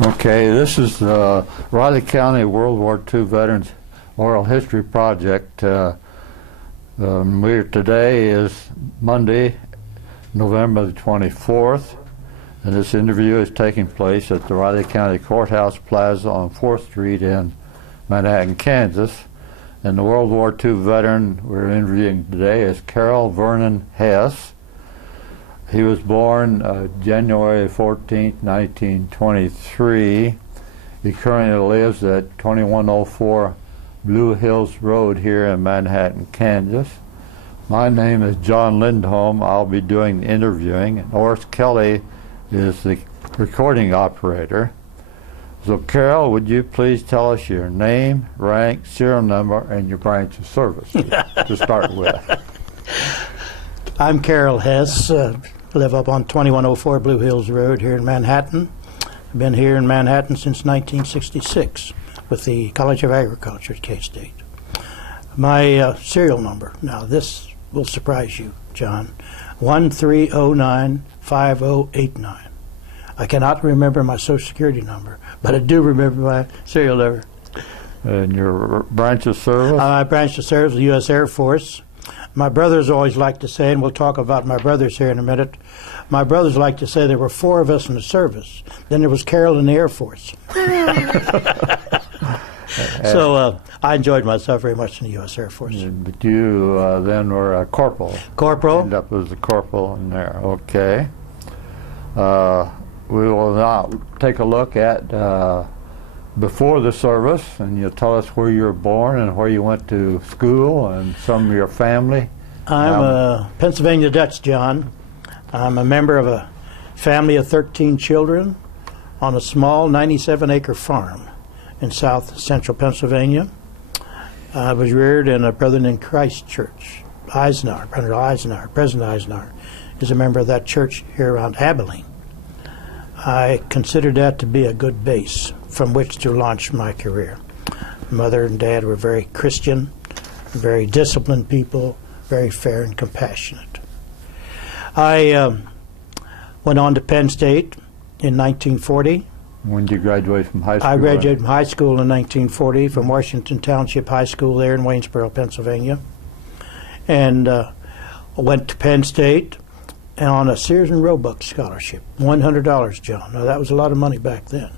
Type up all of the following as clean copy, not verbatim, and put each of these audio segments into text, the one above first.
Okay, this is the Riley County World War II Veterans Oral History Project. Today is Monday, November the 24th, and this interview is taking place at the Riley County Courthouse Plaza on 4th Street in Manhattan, Kansas. And the World War II veteran we're interviewing today is Carroll Vernon Hess. He was born January 14, 1923. He currently lives at 2104 Blue Hills Road here in Manhattan, Kansas. My name is John Lindholm. I'll be doing the interviewing. And Horace Kelly is the recording operator. So Carroll, would you please tell us your name, rank, serial number, and your branch of service to start with? I'm Carroll Hess. Live up on 2104 Blue Hills Road here in Manhattan. I've been here in Manhattan since 1966 with the College of Agriculture at K-State. My serial number, now this will surprise you, John, 13095089. I cannot remember my Social Security number, but I do remember my serial number. And your branch of service? My branch of service, the U.S. Air Force. My brothers always like to say, and we'll talk about my brothers here in a minute, my brothers like to say there were 4 of us in the service. Then there was Carroll in the Air Force. So I enjoyed myself very much in the U.S. Air Force. But you then were a corporal. Corporal. Ended up as a corporal in there. Okay. We will now take a look at before the service, and you'll tell us where you were born and where you went to school and some of your family. I'm a Pennsylvania Dutch, John. I'm a member of a family of 13 children on a small 97-acre farm in south central Pennsylvania. I was reared in a Brethren in Christ church. Eisenhower, President Eisenhower, is a member of that church here around Abilene. I considered that to be a good base from which to launch my career. Mother and Dad were very Christian, very disciplined people, very fair and compassionate. I went on to Penn State in 1940. When did you graduate from high school? I graduated from high school in 1940 from Washington Township High School there in Waynesboro, Pennsylvania. And went to Penn State and on a Sears and Roebuck scholarship, $100, John. Now that was a lot of money back then.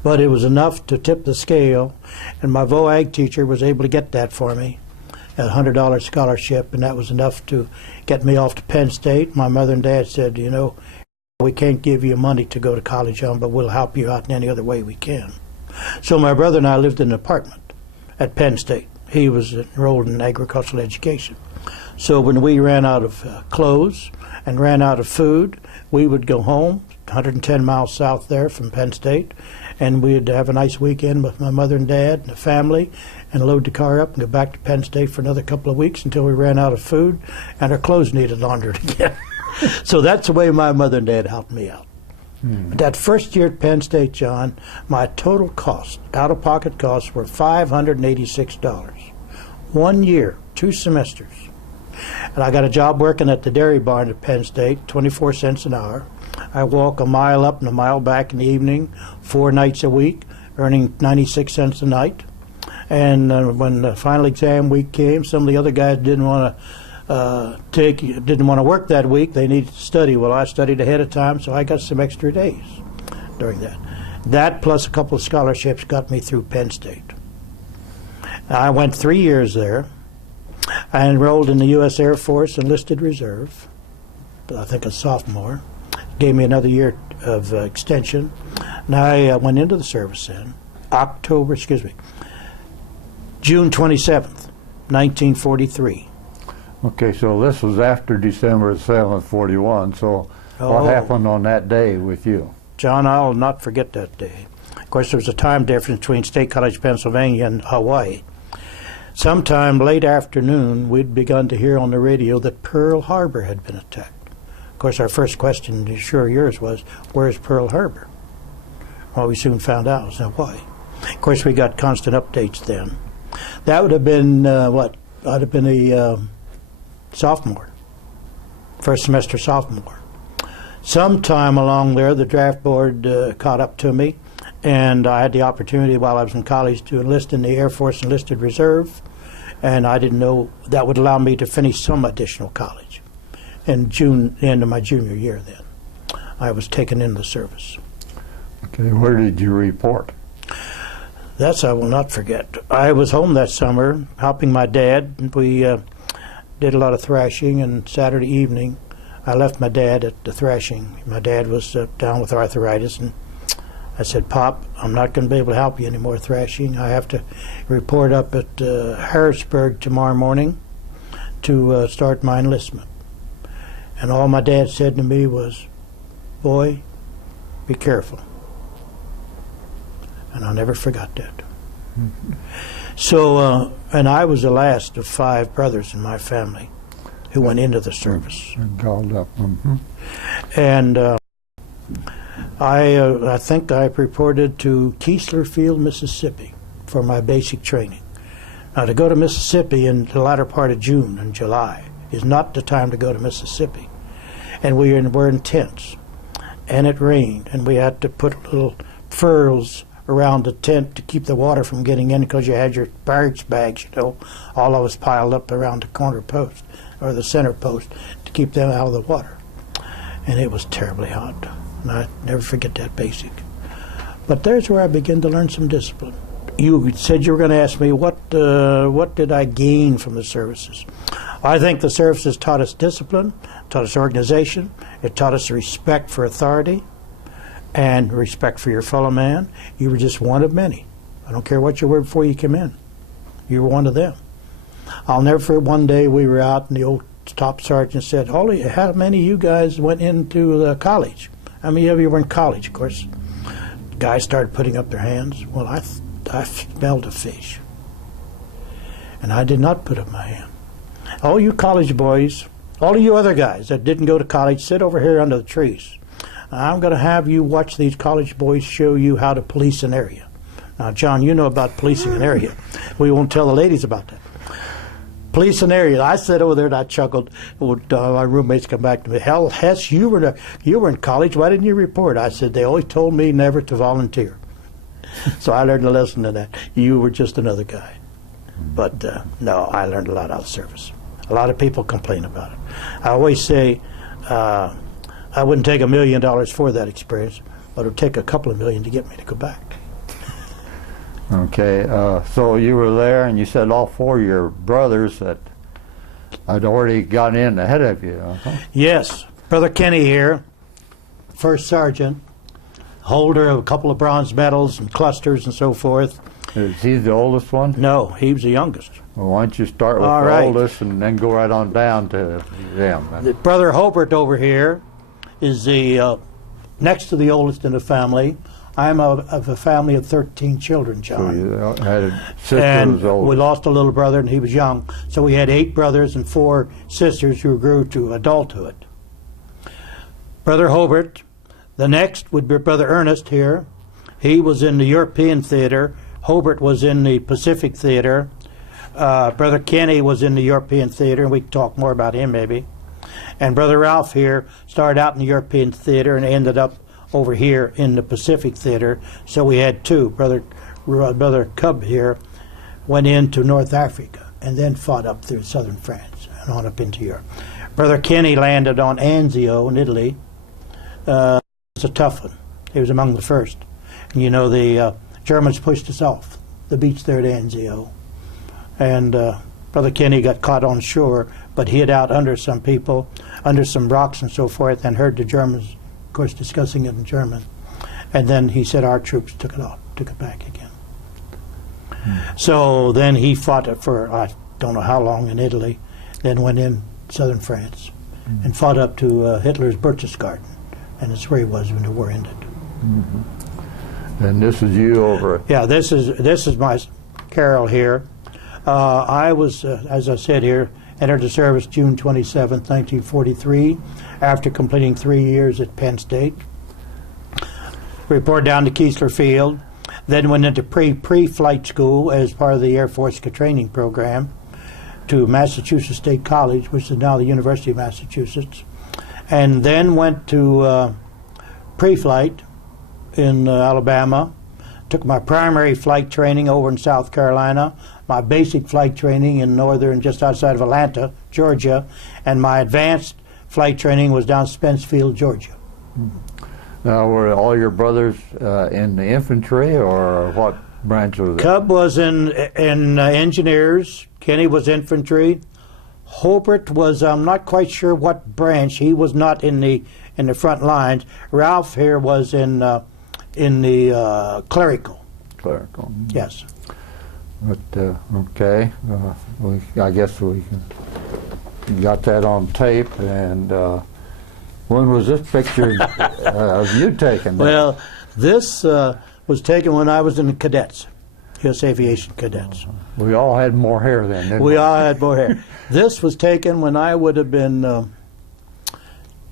But it was enough to tip the scale, and my VOAG teacher was able to get that for me, a $100 scholarship, and that was enough to get me off to Penn State. My mother and dad said, you know, we can't give you money to go to college on, but we'll help you out in any other way we can. So my brother and I lived in an apartment at Penn State. He was enrolled in agricultural education. So when we ran out of clothes and ran out of food, we would go home, 110 miles south there from Penn State, and we'd have a nice weekend with my mother and dad and the family and load the car up and go back to Penn State for another couple of weeks until we ran out of food and our clothes needed laundered again. So that's the way my mother and dad helped me out. That first year at Penn State, John, my total cost, out-of-pocket costs, were $586. 1 year, 2 semesters. And I got a job working at the dairy barn at Penn State, 24 cents an hour. I walk a mile up and a mile back in the evening, 4 nights a week, earning 96 cents a night. And when the final exam week came, some of the other guys didn't want to work that week. They needed to study. Well, I studied ahead of time, so I got some extra days during that. That plus a couple of scholarships got me through Penn State. I went 3 years there. I enrolled in the U.S. Air Force enlisted reserve, I think a sophomore. Gave me another year of extension. And I went into the service then, June 27th, 1943. Okay, so this was after December 7th, 41. So what happened on that day with you? John, I'll not forget that day. Of course, there was a time difference between State College, Pennsylvania and Hawaii. Sometime late afternoon, we'd begun to hear on the radio that Pearl Harbor had been attacked. Of course, our first question, sure yours, was, where's Pearl Harbor? Well, we soon found out it was in Hawaii. Of course, we got constant updates then. That would have been, I'd have been a sophomore, first semester sophomore. Sometime along there, the draft board caught up to me, and I had the opportunity while I was in college to enlist in the Air Force Enlisted Reserve, and I didn't know that would allow me to finish some additional college. In June, the end of my junior year then, I was taken into the service. Okay, where did you report? That's I will not forget. I was home that summer helping my dad. We did a lot of thrashing, and Saturday evening I left my dad at the thrashing. My dad was down with arthritis, and I said, "Pop, I'm not going to be able to help you anymore thrashing. I have to report up at Harrisburg tomorrow morning to start my enlistment." And all my dad said to me was, "Boy, be careful." And I'll never forgot that. Mm-hmm. So, and I was the last of 5 brothers in my family who went into the service. Called up. Mm-hmm. And I think I reported to Keesler Field, Mississippi for my basic training. Now, to go to Mississippi in the latter part of June and July is not the time to go to Mississippi. And we were in tents, and it rained, and we had to put little furls around the tent to keep the water from getting in because you had your barracks bags, you know, all of us piled up around the corner post or the center post to keep them out of the water. And it was terribly hot, and I never forget that basic. But there's where I began to learn some discipline. You said you were going to ask me what did I gain from the services. I think the services taught us discipline, taught us organization, it taught us respect for authority, and respect for your fellow man. You were just one of many. I don't care what you were before you came in. You were one of them. I'll never forget one day we were out and the old staff sergeant said, "Holy, how many of you guys went into college? How many of you were in college?" Of course, guys started putting up their hands. Well, I smelled a fish. And I did not put up my hand. All you college boys, all of you other guys that didn't go to college, sit over here under the trees. I'm going to have you watch these college boys show you how to police an area. Now, John, you know about policing an area. We won't tell the ladies about that. Police an area. I sat over there and I chuckled. My roommates come back to me. "Hell, Hess, you were in college. Why didn't you report?" I said, "They always told me never to volunteer." So I learned a lesson in that. You were just another guy. But no, I learned a lot out of service. A lot of people complain about it. I always say, I wouldn't take $1 million for that experience, but it would take a couple of million to get me to go back. Okay, so you were there, and you said all 4 of your brothers that had already gotten in ahead of you. Yes, Brother Kenny here, first sergeant, holder of a couple of bronze medals and clusters and so forth. Is he the oldest one? No, he was the youngest. Well, why don't you start with the oldest and then go right on down to them? Brother Hobart over here is the next to the oldest in the family. I'm of a family of 13 children, John. So you had a sister and who was old. We lost a little brother, and he was young. So we had 8 brothers and 4 sisters who grew to adulthood. Brother Hobart. The next would be Brother Ernest here. He was in the European theater. Hobart was in the Pacific theater. Brother Kenny was in the European theater, and we can talk more about him maybe. And Brother Ralph here started out in the European theater and ended up over here in the Pacific theater. So we had 2. Brother Cub here went into North Africa and then fought up through southern France and on up into Europe. Brother Kenny landed on Anzio in Italy. It was a tough one. He was among the first. And you know, the Germans pushed us off the beach there at Anzio. And Brother Kenny got caught on shore, but hid out under some people, under some rocks and so forth, and heard the Germans, of course, discussing it in German. And then he said our troops took it back again. So then he fought for, I don't know how long, in Italy, then went in southern France and fought up to Hitler's Berchtesgaden. And that's where he was when the war ended. And this is you over. Yeah, this is my Carroll here. I was, as I said here, entered the service June 27, 1943, after completing 3 years at Penn State. Reported down to Keesler Field, then went into pre-flight school as part of the Air Force training program to Massachusetts State College, which is now the University of Massachusetts. and then went to pre-flight in Alabama. Took my primary flight training over in South Carolina, my basic flight training in northern, just outside of Atlanta, Georgia, and my advanced flight training was down Spencefield, Georgia. Now, were all your brothers in the infantry, or what branch was it? Cub was in engineers. Kenny was infantry. Hobart was, I'm not quite sure what branch. He was not in the front lines. Ralph here was in the clerical. Clerical. Yes. But okay, I guess we got that on tape. And when was this picture of you taken? Well, this was taken when I was in the cadets, U.S. Aviation cadets. We all had more hair then, didn't we? We all had more hair. This was taken when I would have been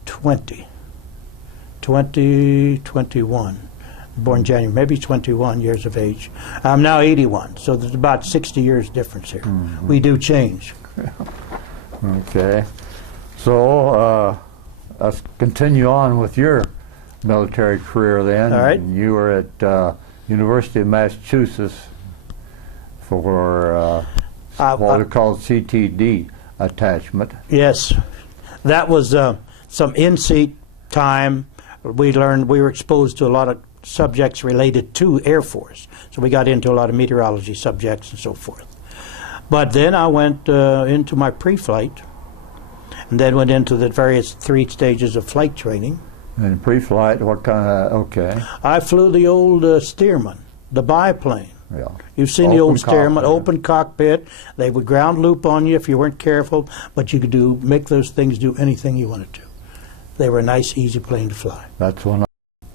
21. Born January, maybe 21 years of age. I'm now 81, so there's about 60 years difference here. Mm-hmm. We do change. Okay. So let's continue on with your military career then. All right. And you were at University of Massachusetts for what we call CTD attachment. Yes. That was some in-seat time. We were exposed to a lot of subjects related to Air Force. So we got into a lot of meteorology subjects and so forth. But then I went into my pre-flight and then went into the various 3 stages of flight training. And pre-flight, what kind of, okay. I flew the old Stearman, the biplane. Yeah. You've seen the old Stearman, open cockpit. They would ground loop on you if you weren't careful, but you could make those things do anything you wanted to. They were a nice, easy plane to fly. That's when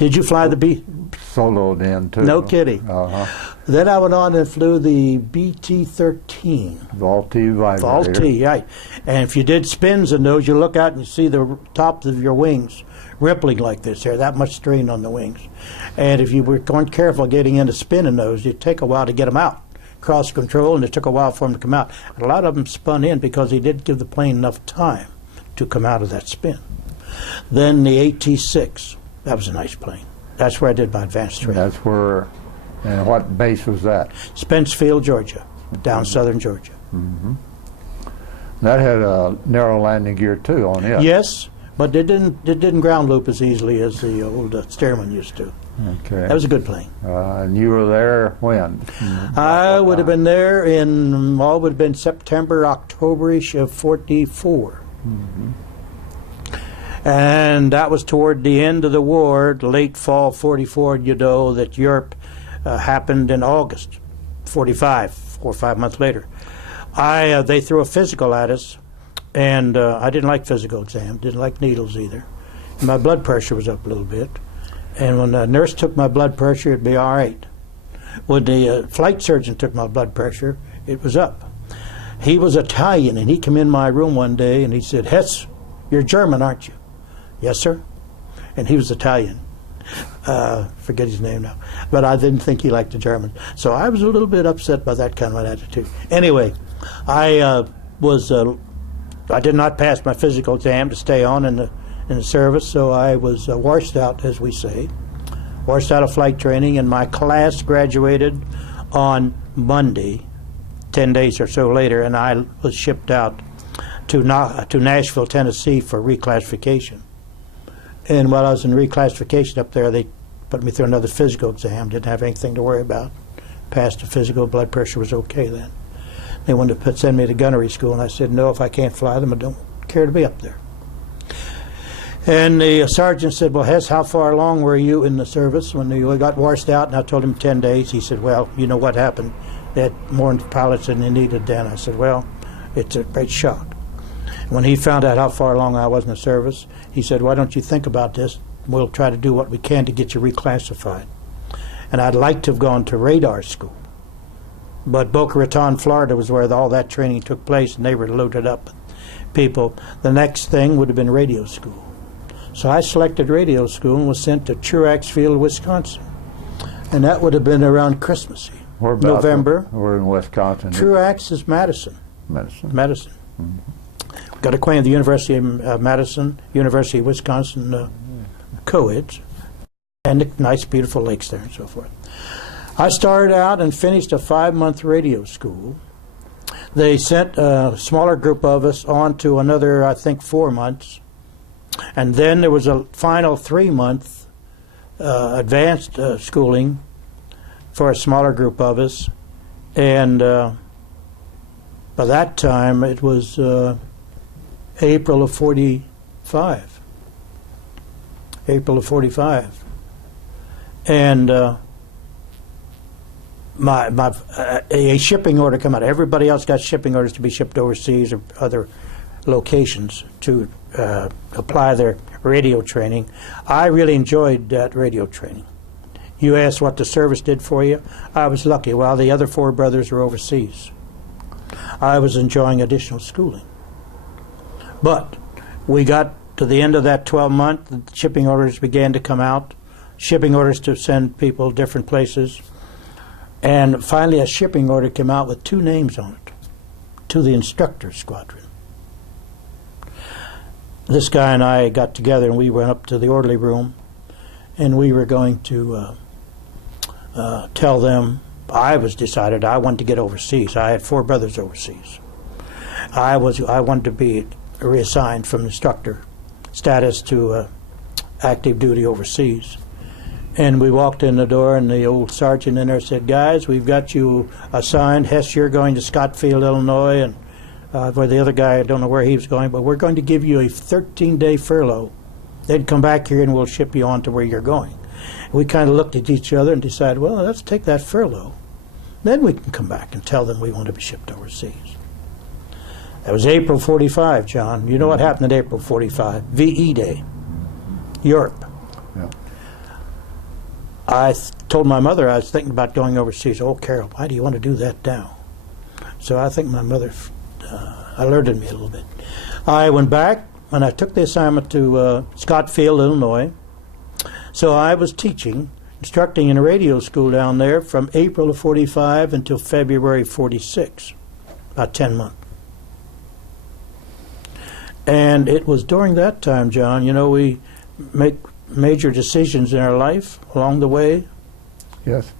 Did you fly the B? Soloed in too. No kidding. Uh-huh. Then I went on and flew the BT-13. Vault-T vibrator. Vault-T, right. And if you did spins in those, you look out and you see the tops of your wings rippling like this here, that much strain on the wings. And if you weren't careful getting into spin in those, it'd take a while to get them out. Cross control, and it took a while for them to come out. And a lot of them spun in because they didn't give the plane enough time to come out of that spin. Then the AT-6. That was a nice plane. That's where I did my advanced training. That's where, and what base was that? Spencefield, Georgia, down southern Georgia. Mm-hmm. That had a narrow landing gear too on it. Yes, but it didn't ground loop as easily as the old Stearman used to. Okay. That was a good plane. And you were there when? I would have been there in, would have been September, October-ish of 44. Mm-hmm. And that was toward the end of the war, late fall 44, you know, that Europe happened in August 45, 4 or 5 months later. They threw a physical at us, and I didn't like physical exam, didn't like needles either. And my blood pressure was up a little bit. And when the nurse took my blood pressure, it'd be all right. When the flight surgeon took my blood pressure, it was up. He was Italian, and he came in my room one day, and he said, "Hess, you're German, aren't you?" "Yes, sir." And he was Italian. Forget his name now. But I didn't think he liked the Germans. So I was a little bit upset by that kind of an attitude. Anyway, I did not pass my physical exam to stay on in the service, so I was washed out, as we say. Washed out of flight training, and my class graduated on Monday, 10 days or so later, and I was shipped out to Nashville, Tennessee for reclassification. And while I was in reclassification up there, they put me through another physical exam. Didn't have anything to worry about. Passed the physical, blood pressure was okay then. They wanted to send me to gunnery school, and I said, no, if I can't fly them, I don't care to be up there. And the sergeant said, well, Hess, how far along were you in the service when you got washed out? And I told him 10 days. He said, well, you know what happened? They had more pilots than they needed then. I said, well, it's a great shock. When he found out how far along I was in the service, he said, why don't you think about this? We'll try to do what we can to get you reclassified. And I'd like to have gone to radar school. But Boca Raton, Florida was where all that training took place, and they were loaded up with people. The next thing would have been radio school. So I selected radio school and was sent to Truax Field, Wisconsin. And that would have been around Christmas, November. We're in Wisconsin. Truax is Madison. Medicine. Medicine. Mm-hmm. Got acquainted with the University of Madison, University of Wisconsin co-eds, and the nice, beautiful lakes there and so forth. I started out and finished a 5-month radio school. They sent a smaller group of us on to another, I think, 4 months. And then there was a final 3-month advanced schooling for a smaller group of us. And by that time, it was April of 45. April of 45. And a shipping order come out. Everybody else got shipping orders to be shipped overseas or other locations to apply their radio training. I really enjoyed that radio training. You asked what the service did for you. I was lucky. While the other 4 brothers were overseas, I was enjoying additional schooling. But we got to the end of that 12-month, shipping orders began to come out, shipping orders to send people different places. And finally a shipping order came out with 2 names on it, to the instructor squadron. This guy and I got together and we went up to the orderly room and we were going to tell them, I was decided I wanted to get overseas. I had 4 brothers overseas. I wanted to be reassigned from instructor status to active duty overseas. And we walked in the door, and the old sergeant in there said, guys, we've got you assigned. Hess, you're going to Scottsfield, Illinois, and where the other guy, I don't know where he was going, but we're going to give you a 13-day furlough. They'd come back here, and we'll ship you on to where you're going. We kind of looked at each other and decided, well, let's take that furlough. Then we can come back and tell them we want to be shipped overseas. That was April 45, John. You know what happened in April 45? VE Day, Europe. Yeah. I told my mother I was thinking about going overseas. Oh, Carroll, why do you want to do that now? So I think my mother alerted me a little bit. I went back and I took the assignment to Scottsfield, Illinois. So I was instructing in a radio school down there from April of 45 until February 46, about 10 months. And it was during that time, John, you know, we make major decisions in our life along the way. Yes.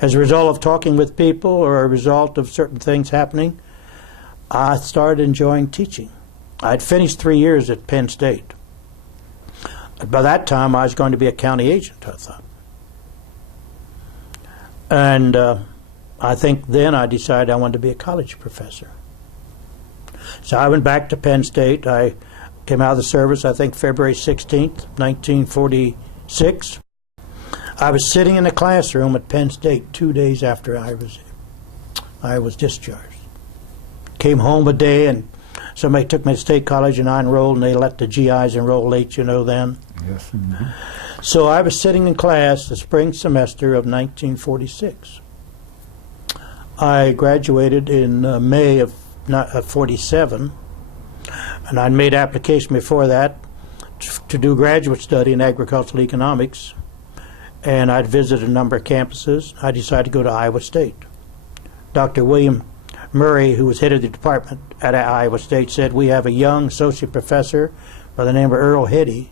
As a result of talking with people or a result of certain things happening, I started enjoying teaching. I'd finished 3 years at Penn State. By that time, I was going to be a county agent, I thought. And I think then I decided I wanted to be a college professor. So I went back to Penn State. I came out of the service, I think, February 16th, 1946. I was sitting in the classroom at Penn State 2 days after I was discharged. Came home a day, and somebody took me to State College, and I enrolled, and they let the GIs enroll late, you know, then. Yes. Mm-hmm. So I was sitting in class the spring semester of 1946. I graduated in May of 47. And I'd made application before that to do graduate study in agricultural economics, and I'd visited a number of campuses. I decided to go to Iowa State. Dr. William Murray, who was head of the department at Iowa State, said, we have a young associate professor by the name of Earl Heddy,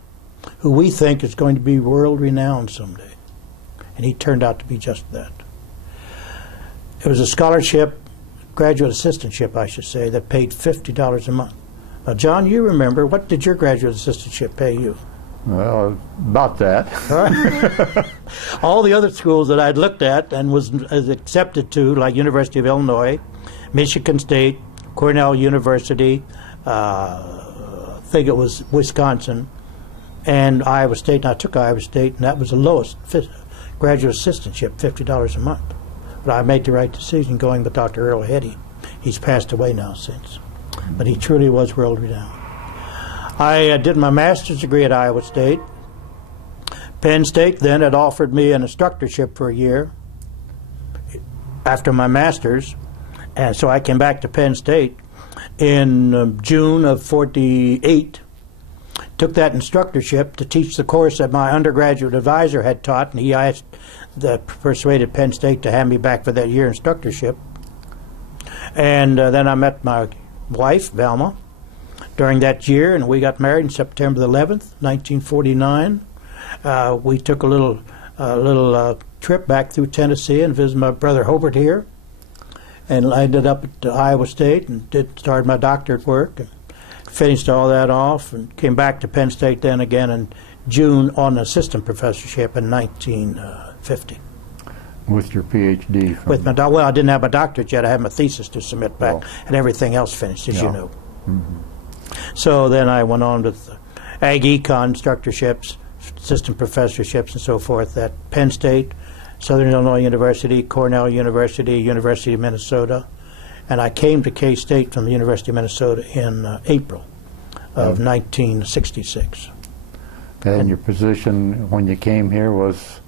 who we think is going to be world-renowned someday. And he turned out to be just that. It was a scholarship, graduate assistantship, I should say, that paid $50 a month. Now, John, you remember, what did your graduate assistantship pay you? Well, about that. All the other schools that I'd looked at and was accepted to, like University of Illinois, Michigan State, Cornell University, I think it was Wisconsin, and Iowa State, and I took Iowa State, and that was the lowest graduate assistantship, $50 a month. But I made the right decision going with Dr. Earl Heddy. He's passed away now since. But he truly was world-renowned. I did my master's degree at Iowa State. Penn State then had offered me an instructorship for a year after my master's, and so I came back to Penn State in June of 48, took that instructorship to teach the course that my undergraduate advisor had taught, and he persuaded Penn State to have me back for that year instructorship. And then I met my wife, Velma, during that year, and we got married on September the 11th, 1949. We took a little trip back through Tennessee and visited my brother Hobart here, and I ended up at Iowa State and started my doctorate work and finished all that off, and came back to Penn State then again in June on an assistant professorship in 1950. With your PhD? With my well, I didn't have my doctorate yet. I had my thesis to submit back, and everything else finished, as you know. So then I went on with Ag Econ instructorships, assistant professorships, and so forth at Penn State, Southern Illinois University, Cornell University, University of Minnesota, and I came to K-State from the University of Minnesota in April of 1966. And your position when you came here was?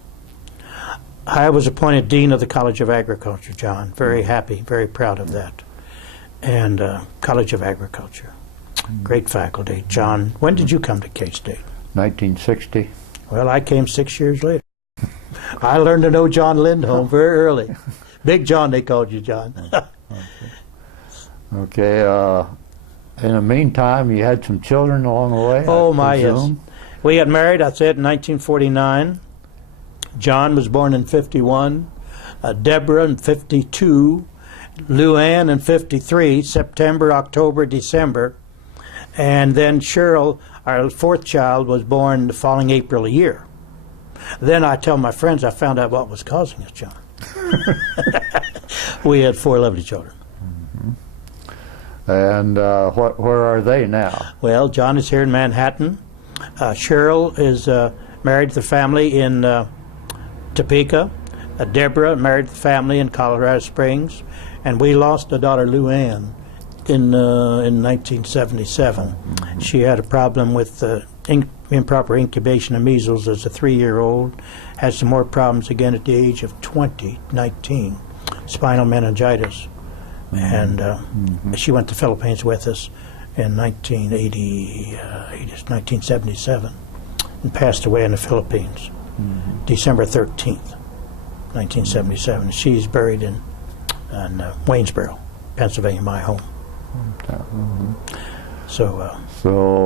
I was appointed Dean of the College of Agriculture, John. Very happy, very proud of that. And College of Agriculture. Great faculty. John, when did you come to K-State? 1960. Well, I came 6 years later. I learned to know John Lindholm very early. Big John, they called you, John. Okay. In the meantime, you had some children along the way? Oh, my, yes. We got married, I said, in 1949. John was born in 51. Deborah in 52. Luann in 53, September, October, December. And then Cheryl, our fourth child, was born the following April a year. Then I tell my friends I found out what was causing us, John. We had 4 lovely children. And where are they now? Well, John is here in Manhattan. Cheryl is married to the family in Topeka. Deborah married the family in Colorado Springs. And we lost a daughter, Luann, in 1977. She had a problem with improper incubation of measles as a 3-year-old. Had some more problems again at the age of 19, spinal meningitis. And she went to the Philippines with us in 1977 and passed away in the Philippines, December 13th, 1977. She's buried in Waynesboro, Pennsylvania, my home. So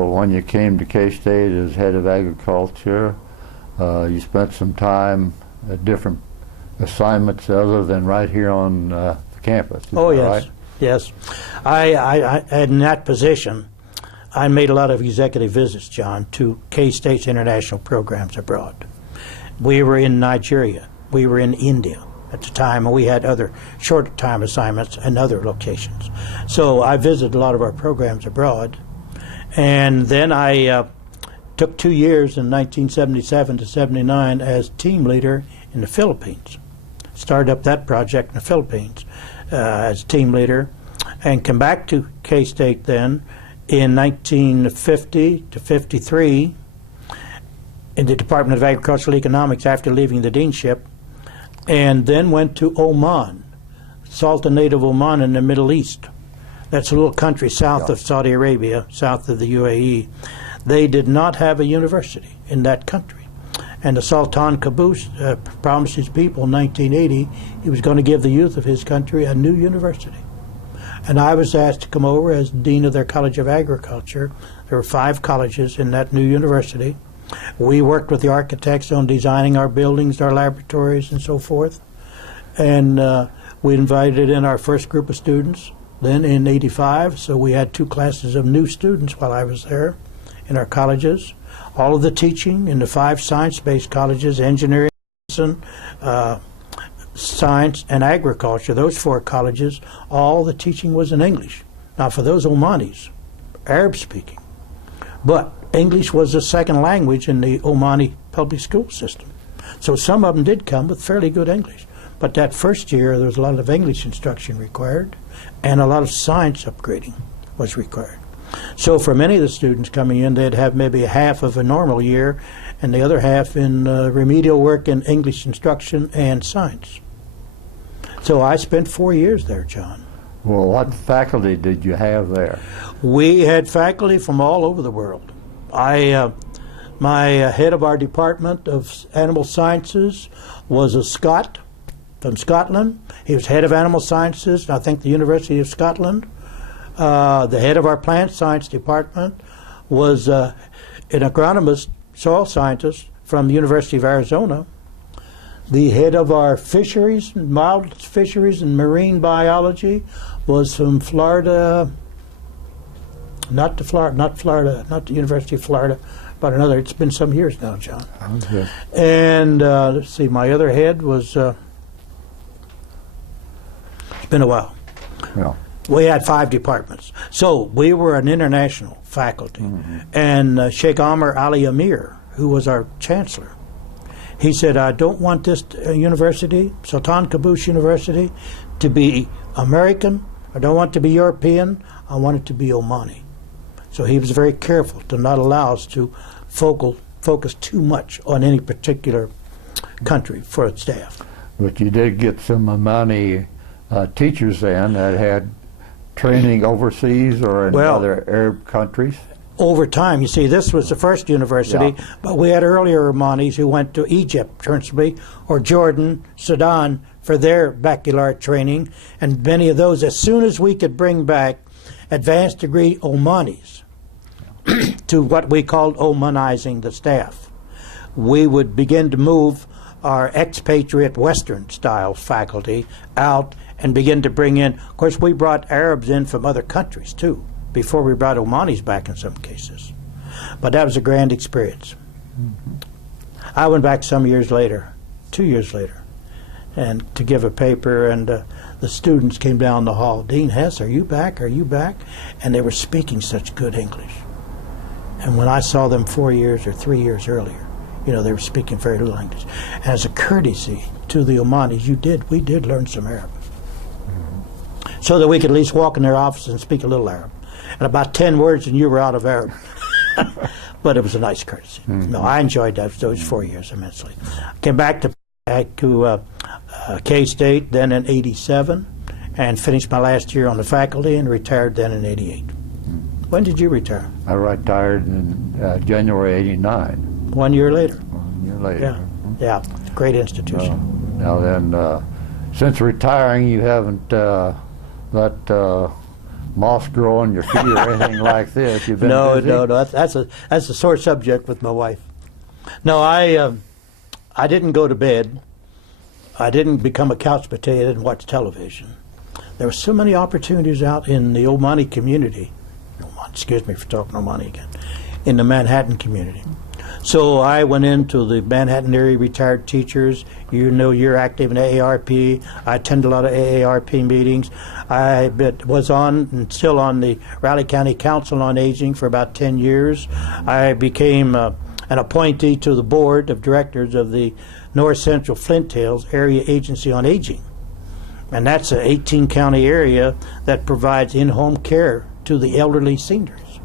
when you came to K-State as head of agriculture, you spent some time at different assignments other than right here on the campus. Oh, yes. Right? Yes. I in that position, I made a lot of executive visits, John, to K-State's international programs abroad. We were in Nigeria. We were in India at the time, and we had other short-time assignments in other locations. So I visited a lot of our programs abroad. And then I took 2 years in 1977 to 79 as team leader in the Philippines. Started up that project in the Philippines as team leader, and come back to K-State then in 1950 to 53 in the Department of Agricultural Economics after leaving the deanship, and then went to Oman, Sultanate of Oman in the Middle East. That's a little country south of Saudi Arabia, south of the UAE. They did not have a university in that country. And the Sultan Qaboos promised his people in 1980 he was going to give the youth of his country a new university. And I was asked to come over as dean of their College of Agriculture. There were 5 colleges in that new university. We worked with the architects on designing our buildings, our laboratories, and so forth. And we invited in our first group of students then in '85. So we had 2 classes of new students while I was there in our colleges. All of the teaching in the 5 science-based colleges, engineering, medicine, science, and agriculture, those 4 colleges, all the teaching was in English. Now for those Omanis, Arab-speaking. But English was a second language in the Omani public school system. So some of them did come with fairly good English. But that first year, there was a lot of English instruction required, and a lot of science upgrading was required. So for many of the students coming in, they'd have maybe half of a normal year, and the other half in remedial work in English instruction and science. So I spent 4 years there, John. Well, what faculty did you have there? We had faculty from all over the world. My head of our Department of Animal Sciences was a Scot from Scotland. He was head of Animal Sciences, I think, the University of Scotland. The head of our plant science department was an agronomist, soil scientist from the University of Arizona. The head of our fisheries, mild fisheries and marine biology was from Florida, not the University of Florida, but another. It's been some years now, John. Okay. And let's see, my other head was, it's been a while. Yeah. We had 5 departments. So we were an international faculty. And Sheikh Amr Ali Amir, who was our chancellor, he said, I don't want this university, Sultan Qaboos University, to be American. I don't want it to be European. I want it to be Omani. So he was very careful to not allow us to focus too much on any particular country for its staff. But you did get some Omani teachers then that had training overseas or in other Arab countries? Over time, you see, this was the first university, but we had earlier Omanis who went to Egypt, principally, or Jordan, Sudan, for their baccalaureate training, and many of those, as soon as we could bring back advanced degree Omanis to what we called Omanizing the staff, we would begin to move our expatriate Western style faculty out and begin to bring in, of course, we brought Arabs in from other countries too, before we brought Omanis back in some cases. But that was a grand experience. I went back some years later, 2 years later, and to give a paper, and the students came down the hall, Dean Hess, are you back? Are you back? And they were speaking such good English. And when I saw them 4 years or 3 years earlier, you know, they were speaking very little English. And as a courtesy to the Omanis, we did learn some Arabic, so that we could at least walk in their office and speak a little Arab. And about 10 words and you were out of Arab. But it was a nice courtesy. No, I enjoyed those 4 years immensely. Came back to K-State then in '87 and finished my last year on the faculty and retired then in '88. When did you retire? I retired in January '89. 1 year later. 1 year later. Yeah, great institution. Now then, since retiring, you haven't let moss grow on your feet or anything like this. You've been busy? No. That's a sore subject with my wife. No, I didn't go to bed. I didn't become a couch potato and watch television. There were so many opportunities out in the Omani community. Excuse me for talking Omani again. In the Manhattan community. So I went into the Manhattan area retired teachers. You know, you're active in AARP. I attend a lot of AARP meetings. I was on and still on the Raleigh County Council on Aging for about 10 years. I became an appointee to the board of directors of the North Central Flint Hills Area Agency on Aging. And that's an 18-county area that provides in-home care to the elderly seniors,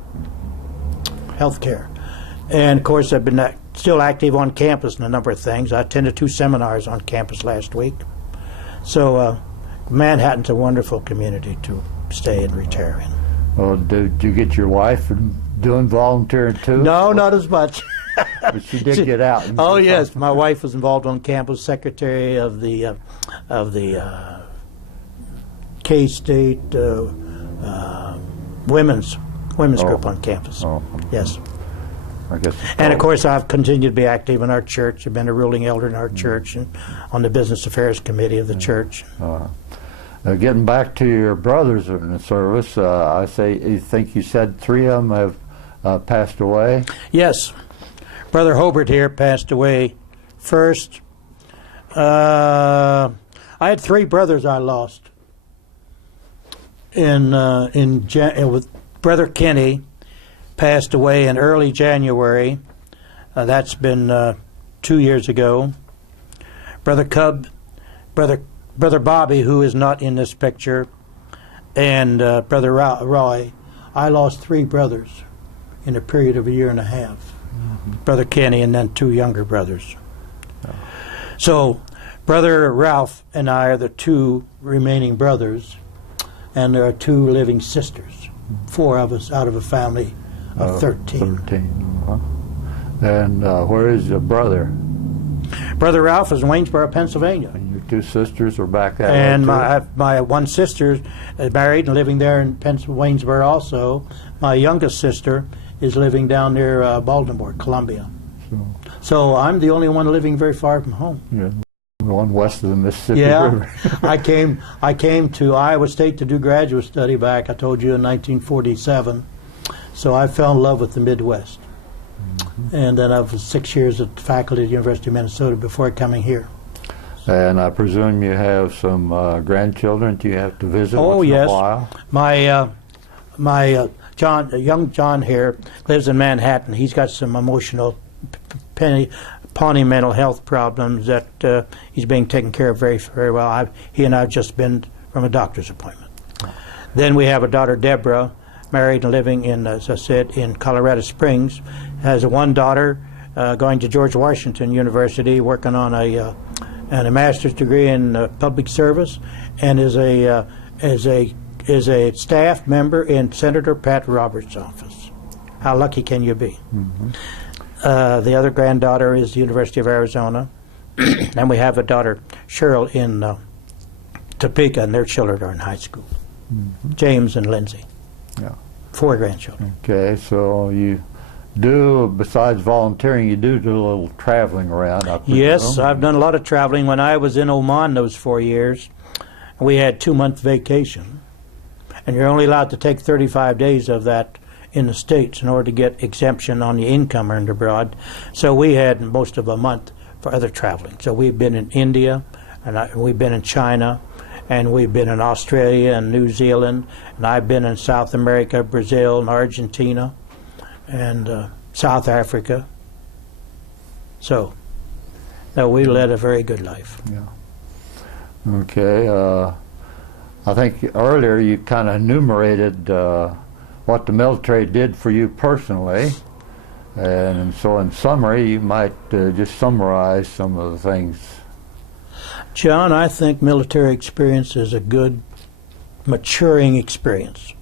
health care. And of course, I've been still active on campus in a number of things. I attended 2 seminars on campus last week. So Manhattan's a wonderful community to stay and retire in. Well, did you get your wife doing volunteering too? No, not as much. But she did get out. Oh yes, my wife was involved on campus, secretary of the K-State women's group on campus. Yes. I guess. And of course, I've continued to be active in our church. I've been a ruling elder in our church and on the business affairs committee of the church. Getting back to your brothers in the service, you think you said 3 of them have passed away? Yes. Brother Hobart here passed away first. I had 3 brothers I lost. With Brother Kenny passed away in early January. That's been 2 years ago. Brother Cub, Brother Bobby, who is not in this picture, and Brother Roy. I lost 3 brothers in a period of a year and a half. Brother Kenny and then 2 younger brothers. So Brother Ralph and I are the 2 remaining brothers, and there are 2 living sisters, 4 of us out of a family of 13. 13. And where is your brother? Brother Ralph is in Waynesboro, Pennsylvania. In your two sisters are back that way, And too? I have my one sister is married and living there in Waynesboro also. My youngest sister is living down near Baltimore, Columbia. So I'm the only one living very far from home. Yeah. One west of the Mississippi Yeah, River. I came to Iowa State to do graduate study back, I told you, in 1947. So I fell in love with the Midwest. And then I was 6 years at the faculty at the University of Minnesota before coming here. And I presume you have some grandchildren that you have to visit Oh, once in yes. a while? My young John here lives in Manhattan. He's got some emotional, pawnee mental health problems that he's being taken care of very, very well. He and I have just been from a doctor's appointment. Then we have a daughter, Deborah, married and living in, as I said, in Colorado Springs. Has one daughter going to George Washington University, working on a master's degree in public service, and is a staff member in Senator Pat Roberts' office. How lucky can you be? Mm-hmm. The other granddaughter is the University of Arizona, and we have a daughter, Cheryl, in Topeka, and their children are in high school. Mm-hmm. James and Lindsay. Yeah. 4 grandchildren. Okay, so you do, besides volunteering, you do a little traveling around, I presume? Yes, I've done a lot of traveling. When I was in Oman those 4 years, we had 2-month vacation, and you're only allowed to take 35 days of that in the States in order to get exemption on the income earned abroad. So we had most of a month for other traveling. So we've been in India, and we've been in China, and we've been in Australia and New Zealand, and I've been in South America, Brazil, and Argentina, and South Africa. So, no, we led a very good life. Yeah. Okay. I think earlier you kind of enumerated what the military did for you personally, and so in summary, you might just summarize some of the things. John, I think military experience is a good maturing experience.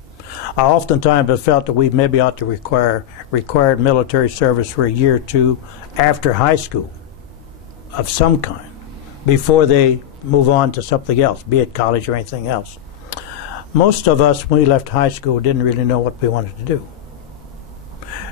I oftentimes have felt that we maybe ought to require military service for a year or two after high school of some kind before they move on to something else, be it college or anything else. Most of us, when we left high school, didn't really know what we wanted to do.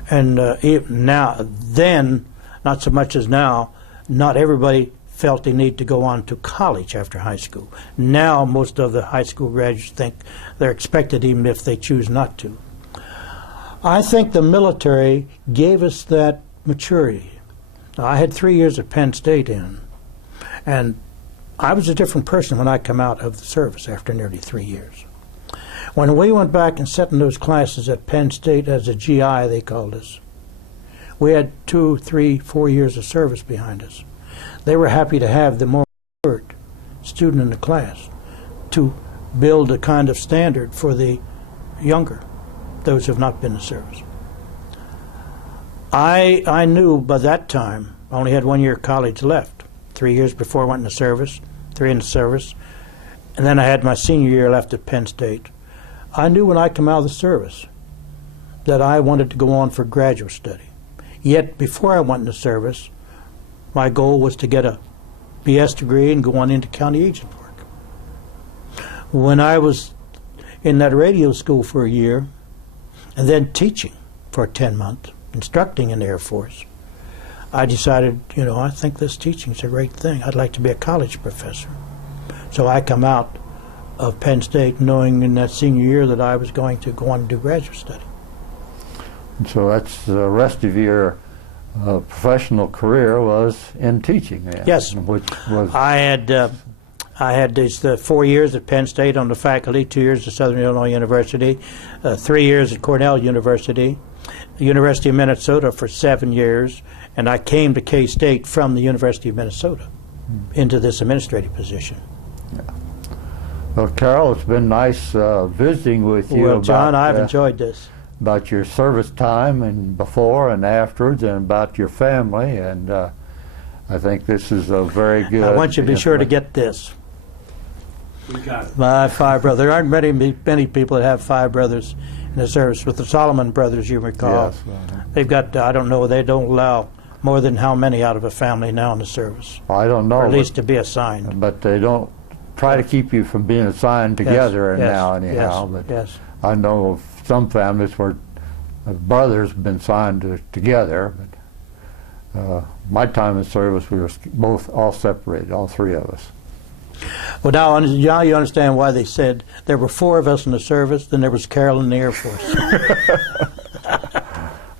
And then, not so much as now, not everybody felt they need to go on to college after high school. Now, most of the high school graduates think they're expected even if they choose not to. I think the military gave us that maturity. Now, I had 3 years at Penn State and I was a different person when I come out of the service after nearly 3 years. When we went back and sat in those classes at Penn State as a GI, they called us, we had 2, 3, 4 years of service behind us. They were happy to have the more mature student in the class to build a kind of standard for the younger, those who have not been in service. I knew by that time I only had 1 year of college left. 3 years before I went into service, 3 in the service, and then I had my senior year left at Penn State. I knew when I came out of the service that I wanted to go on for graduate study. Yet before I went into service, my goal was to get a BS degree and go on into county agent work. When I was in that radio school for a year, and then teaching for 10 months, instructing in the Air Force, I decided, I think this teaching is a great thing. I'd like to be a college professor. So I come out of Penn State knowing in that senior year that I was going to go on and do graduate study. And so that's the rest of your professional career was in teaching then? Yes. Which was I had these 4 years at Penn State on the faculty, 2 years at Southern Illinois University, 3 years at Cornell University, the University of Minnesota for 7 years, and I came to K-State from the University of Minnesota into this administrative position. Yeah. Well, Carroll, it's been nice visiting with you. Well, John, I've enjoyed this. About your service time and before and afterwards, and about your family, and I think this is a very good. I want you to be sure to get this. We got it. My 5 brothers. There aren't many people that have 5 brothers in the service. With the Solomon brothers, you recall, Yes. they've got. I don't know. They don't allow more than how many out of a family now in the service? I don't know. Or at least to be assigned. But they don't try to keep you from being assigned together now anyhow. Yes, but yes. I know of some families where brothers have been signed together. But my time in service, we were both all separated, all three of us. Well, now you understand why they said there were 4 of us in the service, then there was Carroll in the Air Force.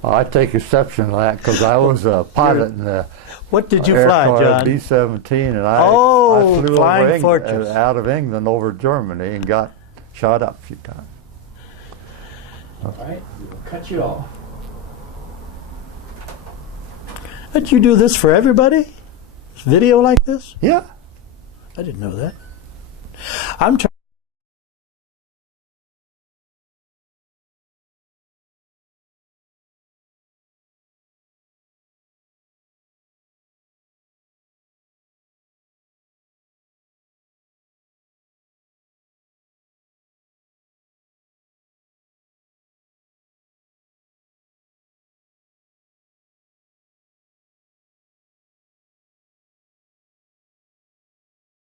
I take exception to that because I was a pilot in the What did you Air fly, Corps John? B-17, and I flew Flying over Fortress. out of England over Germany and got shot up a few times. All right, we'll cut you off. But you do this for everybody? Video like this? Yeah. I didn't know that. I'm trying.